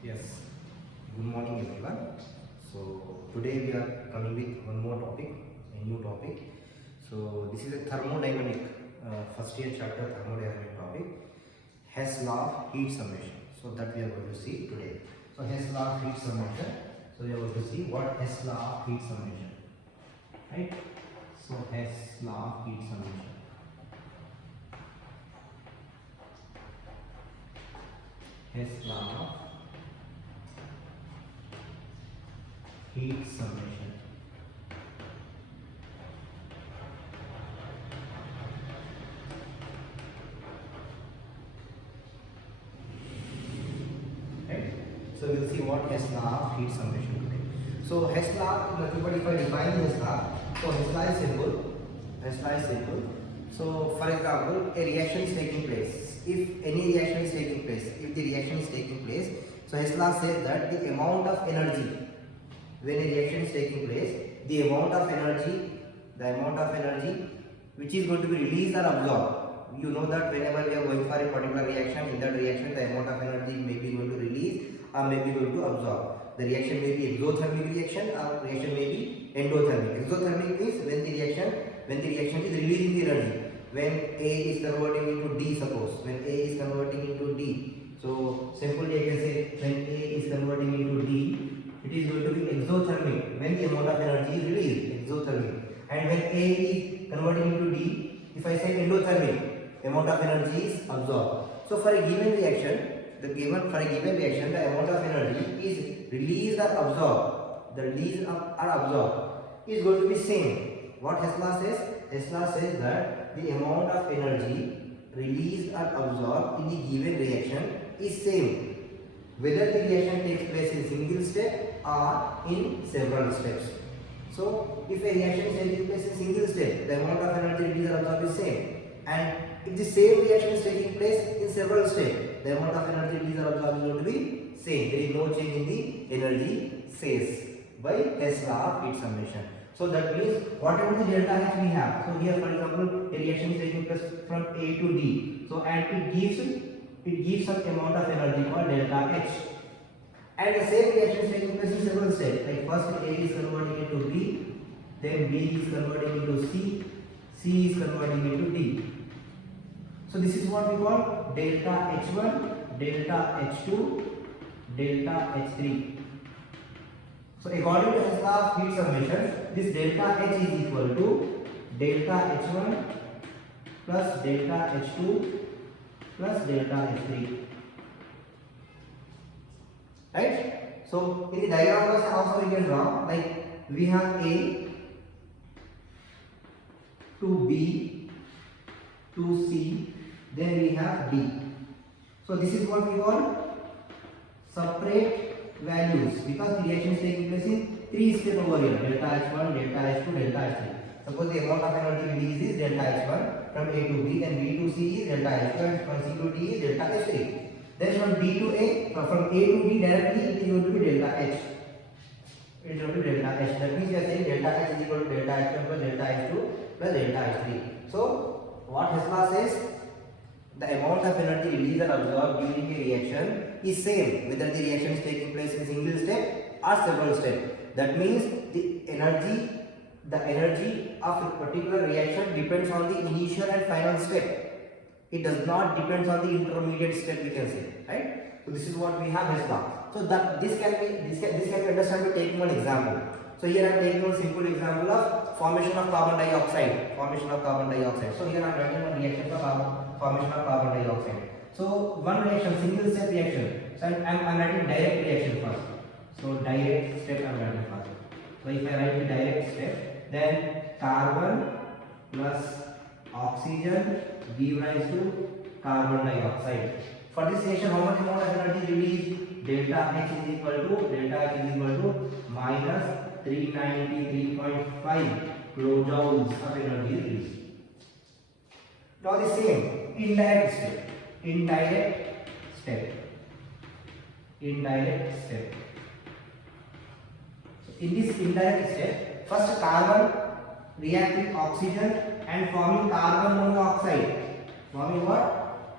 Yes, good morning everyone. So today we are coming with one more topic, a new topic. So this is a thermodynamic, first year chapter thermodynamic topic, Hess law of heat summation. So that we are going to see today. So Hess law of heat summation. So we are going to see what Hess law of heat summation, right? So Hess law of heat summation. Hess law of heat summation. Right? So we'll see what Hess law of heat summation today. So Hess law, nothing but if I define Hess law, so Hess law is simple. Hess law is simple. So for example, a reaction is taking place. If any reaction is taking place, if the reaction is taking place, so Hess law says that the amount of energy when a reaction is taking place, the amount of energy which is going to be released or absorbed. You know that whenever we are going for a particular reaction, in that reaction the amount of energy may be going to release or may be going to absorb. The reaction may be exothermic reaction or reaction may be endothermic. Exothermic means when the reaction is releasing the energy. When A is converting into D, suppose when A is converting into D. So simply I can say when A is converting into D, it is going to be exothermic when the amount of energy is released, exothermic. And when A is converting into D, if I say endothermic, amount of energy is absorbed. So for a given reaction, the amount of energy is released or absorbed. The release or absorbed is going to be same. What Hess law says? Hess law says that the amount of energy released or absorbed in the given reaction is same, whether the reaction takes place in single step or in several steps. So if a reaction is taking place in single step, the amount of energy released or absorbed is same. And if the same reaction is taking place in several steps, the amount of energy released or absorbed is going to be same. There is no change in the energy says by Hess law of heat summation. So that means whatever the delta H we have. So here for example, a reaction is taking place from A to D. So and it gives some amount of energy called delta H. And the same reaction is taking place in several steps. Like first A is converting into B, then B is converting into C, C is converting into D. So this is what we call delta H1, delta H2, delta H3. So according to Hess law of heat summation, this delta H is equal to delta H1 plus delta H2 plus delta H3. Right? So in the diagram also we can draw, like we have A to B to C, then we have D. So this is what we call separate values, because the reaction is taking place in 3 steps over here: delta H1, delta H2, delta H3. Suppose the amount of energy released is delta H1 from A to B, then B to C is delta H2, and from C to D is delta H3. Then from D to A, from A to D directly it is going to be delta H. It is going to be delta H. That means we are saying delta H is equal to delta H1 plus delta H2 plus delta H3. So what Hess law says? The amount of energy released or absorbed during a reaction is same, whether the reaction is taking place in single step or several steps. That means the energy of a particular reaction depends on the initial and final step. It does not depend on the intermediate step, we can say, right? So this is what we have Hess law. So that this can be understood by taking one example. So here I am taking a simple example of formation of carbon dioxide. So here I am writing a reaction for formation of carbon dioxide. So one reaction, single step reaction. So I am writing direct reaction first. So direct step I am writing first. So if I write the direct step, then carbon plus oxygen give rise to carbon dioxide. For this reaction, how much amount of energy released? Delta H is equal to minus 393.5 kilojoules of energy released. Now the same indirect step. So in this indirect step, first carbon react with oxygen and forming carbon monoxide. Forming what?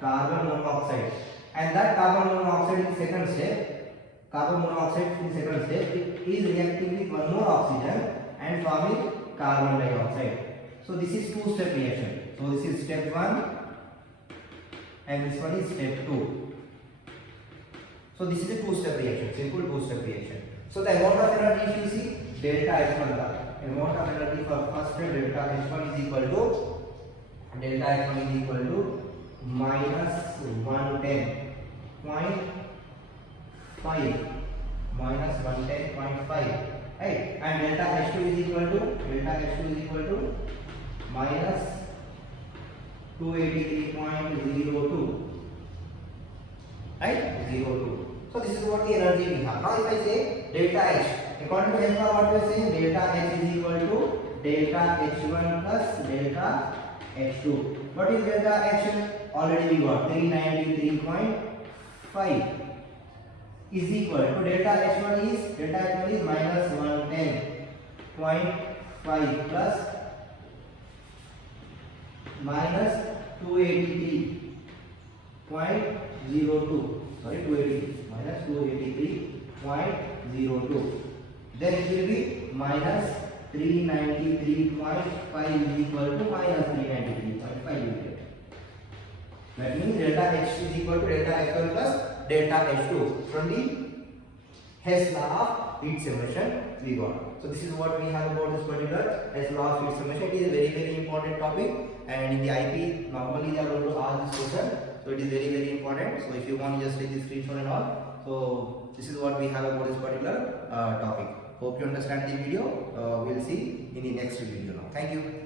Carbon monoxide. And that carbon monoxide in the second step carbon monoxide in second step, it is reacting with one more oxygen and forming carbon dioxide. So this is two-step reaction. So this is step 1 and this one is step 2. So this is a two-step reaction, simple two-step reaction. So the amount of energy, if you see, delta H1, the amount of energy for first step delta H1 is equal to minus 110.5 minus 110.5, right? And delta H2 is equal to minus 283.02, right? 02. So this is what the energy we have. Now if I say delta H, according to H bar, what we are saying, delta H is equal to delta H1 plus delta H2. What is delta H? Already we got 393.5 is equal to delta H1 is minus 110.5 plus minus 283.02. Sorry, 283 minus 283.02. Then it will be minus 393.5 is equal to minus 393.5. That means delta H is equal to delta H1 plus delta H2 from the Hess law of heat summation we got. So this is what we have about this particular Hess law of heat summation. It is a very important topic, and in the IP normally they are going to ask this question. So it is very important. So if you want, just take the screenshot and all. So this is what we have about this particular topic. Hope you understand the video. We'll see in the next video now. Thank you.